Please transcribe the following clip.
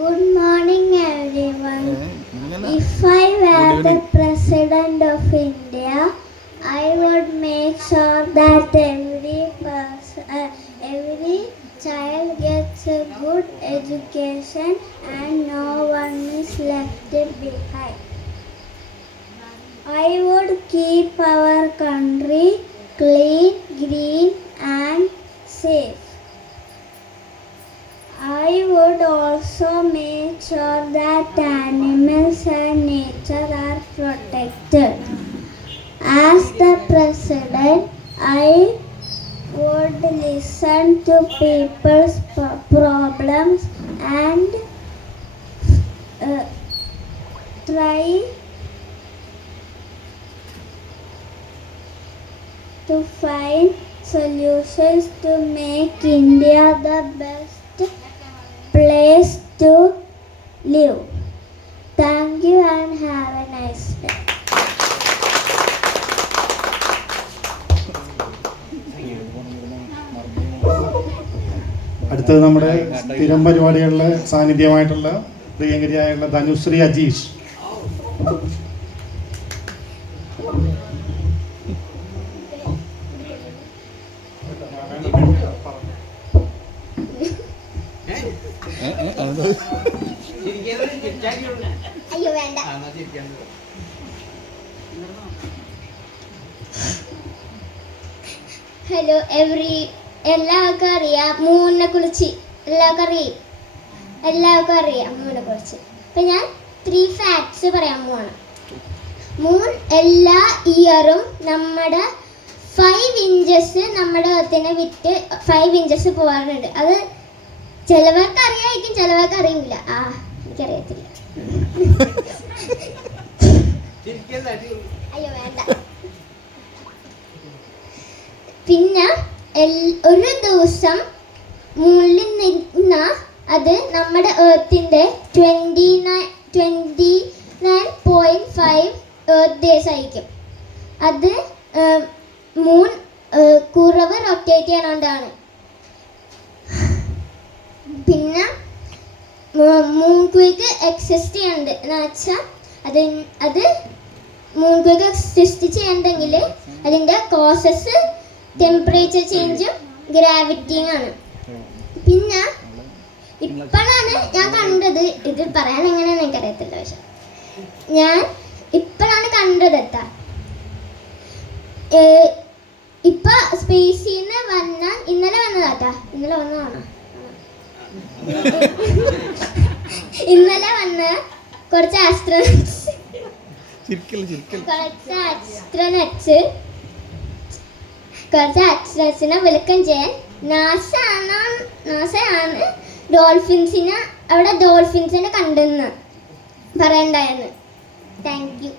Good morning, everyone. If I were the President of India, I would make sure that every child gets a good education and no one is left behind. I would keep our country clean, green, and safe. I would also make sure that animals and nature are protected. As the President, I would listen to people's problems and try to find solutions to make India the best place to live. Thank you and have a nice day. അടുത്തത് നമ്മുടെ സ്ഥിരം പരിപാടികളിലെ സാന്നിധ്യമായിട്ടുള്ള പ്രിയങ്കരിയായുള്ള ധനുശ്രീ അജീഷ്. അയ്യോ വേണ്ട. Hello എല്ലാവർക്കും അറിയാം മൂണിനെ കുറിച്ച്. എല്ലാവർക്കും അറിയാം മൂണിനെ കുറിച്ച്. അപ്പം ഞാൻ 3 ഫാക്ട്സ് പറയാൻ പോവാണ്. മൂൺ എല്ലാ ഇയറും നമ്മുടെ 5 ഇഞ്ചസ് നമ്മുടെ എർത്തിനെ വിറ്റ് 5 ഇഞ്ചസ് പോകാറുണ്ട്. അത് ചിലവർക്ക് അറിയായിരിക്കും, ചിലവർക്ക് അറിയില്ല. എനിക്കറിയത്തില്ല. അയ്യോ വേണ്ട. പിന്നെ ഒരു ദിവസം മുകളിൽ നിന്ന അത് നമ്മുടെ എർത്തിൻ്റെ 29.5 എർത്ത് ഡേയ്സ് ആയിരിക്കും. അത് മൂൺ കുറവ് റൊട്ടേറ്റ് ചെയ്യാനുകൊണ്ടാണ്. പിന്നെ മൂൺ ക്വേക്ക് എക്സിസ്റ്റ് ചെയ്യുന്നുണ്ട് എന്ന് വെച്ചാൽ അത് മൂൺ ക്വേക്ക് എക്സിസ്റ്റ് ചെയ്യണമെങ്കിൽ അതിൻ്റെ കോസസ് ടെമ്പറേച്ചർ ചേഞ്ചും ഗ്രാവിറ്റിയും ആണ്. പിന്നെ ഇപ്പോഴാണ് ഞാൻ കണ്ടത്, ഇത് പറയാൻ എങ്ങനെയാണെന്ന് എനിക്കറിയത്തില്ല, പക്ഷെ ഞാൻ ഇപ്പോഴാണ് കണ്ടത്. ഇപ്പൊ സ്പേസിൽ നിന്ന് ഇന്നലെ വന്നതാട്ടാ. ഇന്നലെ വന്ന കുറച്ച് ആസ്ട്രോനട്സിനെ വെൽക്കം ചെയ്യാൻ നാസയാണ് അവിടെ ഡോൾഫിൻസിനെ കണ്ടെന്ന് പറയണ്ടായിരുന്നു. Thank U.